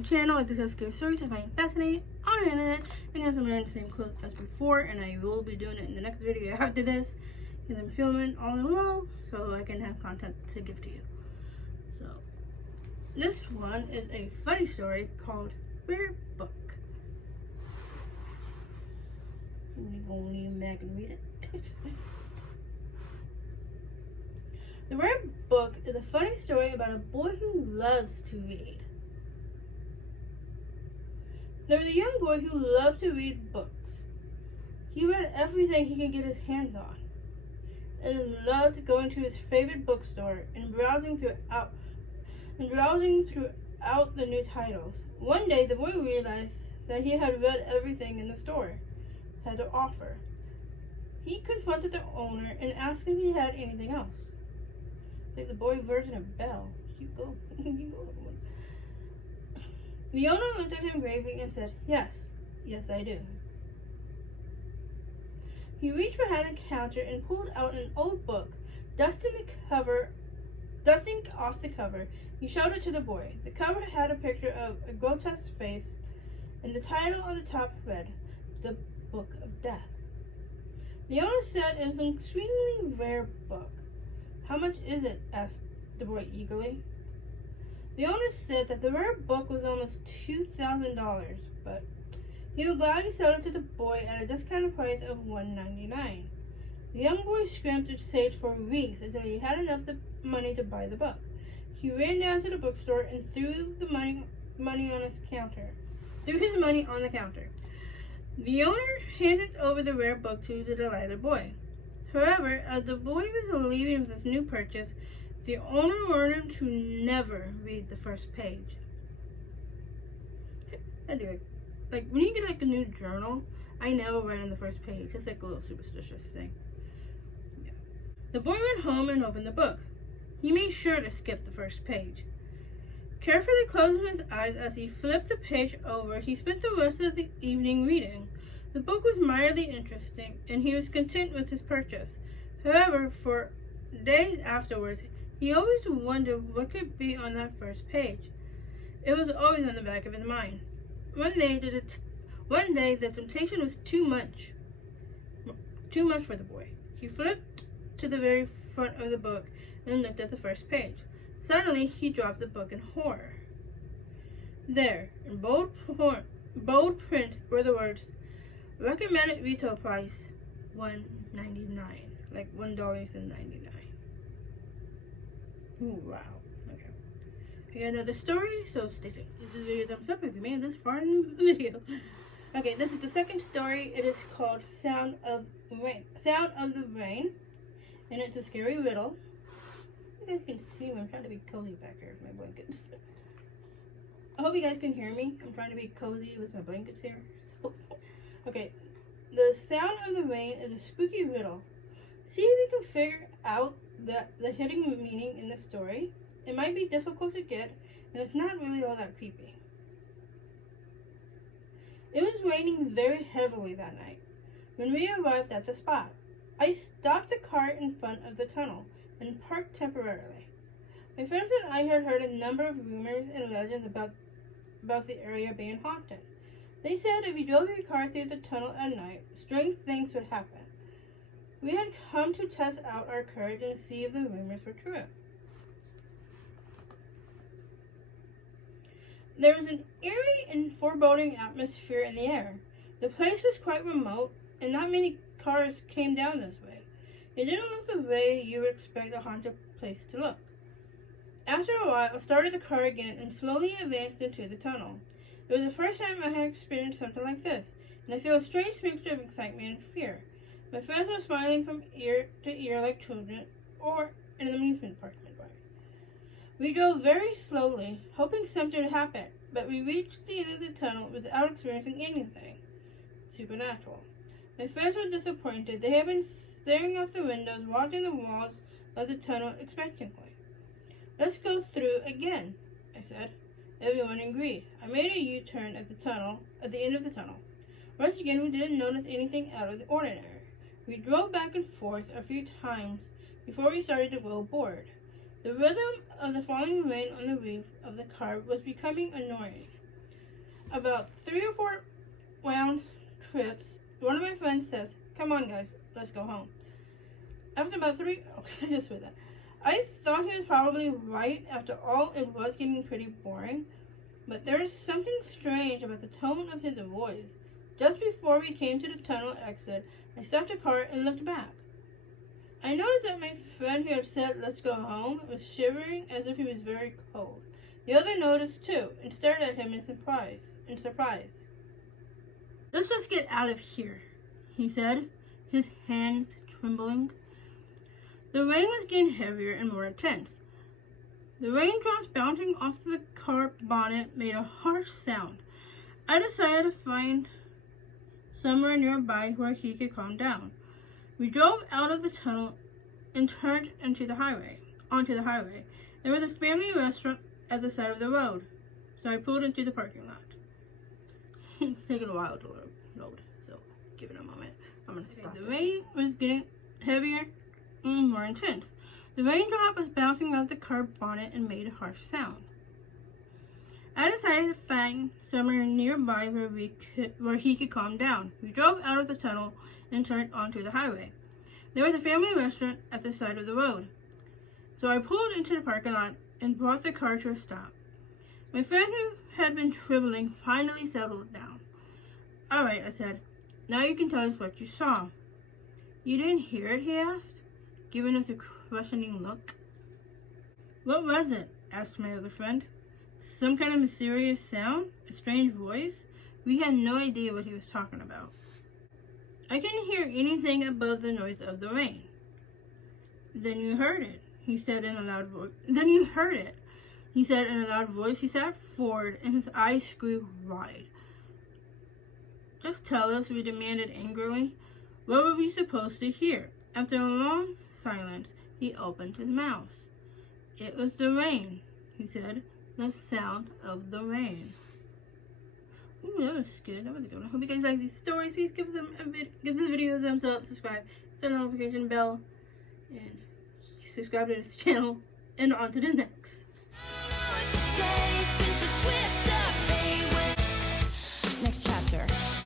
my channel. I discuss scary stories I find fascinating on the internet. And yes, I'm wearing the same clothes as before, and I will be doing it in the next video after this, because I'm filming all in a row so I can have content to give to you. So this one is a funny story called Rare Book. I'm going to lean back and read it. The Rare Book is a funny story about a boy who loves to read. There was a young boy who loved to read books. He read everything he could get his hands on, and loved going to his favorite bookstore and browsing throughout the new titles. One day, the boy realized that he had read everything in the store had to offer. He confronted the owner and asked if he had anything else. Like the boy version of Belle. You go. The owner looked at him gravely and said, Yes, I do. He reached behind the counter and pulled out an old book. Dusting off the cover, he showed it to the boy. The cover had a picture of a grotesque face, and the title on the top read, The Book of Death. The owner said it was an extremely rare book. How much is it? Asked the boy eagerly. The owner said that the rare book was almost $2,000, but he would gladly sell it to the boy at a discounted price of $1.99. The young boy scrimped and saved for weeks until he had enough money to buy the book. He ran down to the bookstore and threw his money on the counter. The owner handed over the rare book to the delighted boy. However, as the boy was leaving with his new purchase, the owner warned him to never read the first page. I do it. Like when you get like a new journal, I never write on the first page. It's like a little superstitious thing. Yeah. The boy went home and opened the book. He made sure to skip the first page. Carefully closing his eyes as he flipped the page over, he spent the rest of the evening reading. The book was mildly interesting, and he was content with his purchase. However, for days afterwards, he always wondered what could be on that first page. It was always on the back of his mind. One day, the temptation was too much for the boy. He flipped to the very front of the book and looked at the first page. Suddenly, he dropped the book in horror. There, in bold print, were the words, "Recommended retail price, $1.99." Like $1.99. Wow. Okay. I got another story, so stay tuned. Give this video a thumbs up if you made it this far in the video. Okay, this is the second story. It is called Sound of the Rain. And it's a scary riddle. You guys can see me. I'm trying to be cozy back here with my blankets. I hope you guys can hear me. I'm trying to be cozy with my blankets here. So, okay. The Sound of the Rain is a spooky riddle. See if you can figure out the hidden meaning in the story. It might be difficult to get, and it's not really all that creepy. It was raining very heavily that night when we arrived at the spot. I stopped the car in front of the tunnel and parked temporarily. My friends and I had heard a number of rumors and legends about the area being haunted. They said if you drove your car through the tunnel at night, strange things would happen. We had come to test out our courage and see if the rumors were true. There was an eerie and foreboding atmosphere in the air. The place was quite remote, and not many cars came down this way. It didn't look the way you would expect a haunted place to look. After a while, I started the car again and slowly advanced into the tunnel. It was the first time I had experienced something like this, and I feel a strange mixture of excitement and fear. My friends were smiling from ear to ear like children, or in an amusement park midway. We drove very slowly, hoping something would happen, but we reached the end of the tunnel without experiencing anything supernatural. My friends were disappointed. They had been staring out the windows, watching the walls of the tunnel expectantly. Let's go through again, I said. Everyone agreed. I made a U-turn at the end of the tunnel. Once again, we didn't notice anything out of the ordinary. We drove back and forth a few times before we started to grow bored. The rhythm of the falling rain on the roof of the car was becoming annoying. about 3 or 4 round trips, one of my friends says, "Come on, guys, let's go home." After about 3, okay, I just read that. I thought he was probably right. After all, it was getting pretty boring. But there is something strange about the tone of his voice. Just before we came to the tunnel exit, I stopped the car and looked back. I noticed that my friend who had said, "Let's go home," was shivering as if he was very cold. The other noticed too and stared at him in surprise. "Let's just get out of here," he said, his hands trembling. The rain was getting heavier and more intense. The raindrops bouncing off the car bonnet made a harsh sound. I decided to find somewhere nearby where he could calm down. We drove out of the tunnel and turned onto the highway. There was a family restaurant at the side of the road, so I pulled into the parking lot. It's taking a while to load, so give it a moment. I'm gonna stop. The rain was getting heavier and more intense. The raindrop was bouncing off the car bonnet and made a harsh sound. I decided to find somewhere nearby where he could calm down. We drove out of the tunnel and turned onto the highway. There was a family restaurant at the side of the road, so I pulled into the parking lot and brought the car to a stop. My friend who had been trembling finally settled down. "All right," I said. "Now you can tell us what you saw." "You didn't hear it?" he asked, giving us a questioning look. "What was it?" asked my other friend. Some kind of mysterious sound? A strange voice? We had no idea what he was talking about. "I couldn't hear anything above the noise of the rain." "Then you heard it," he said in a loud voice. He sat forward and his eyes grew wide. "Just tell us," we demanded angrily. "What were we supposed to hear?" After a long silence, he opened his mouth. "It was the rain," he said. "The sound of the rain." Ooh, that was good. That was a good one. I hope you guys like these stories. Please give this video a thumbs up, subscribe, hit the notification bell, and subscribe to this channel. And on to the next.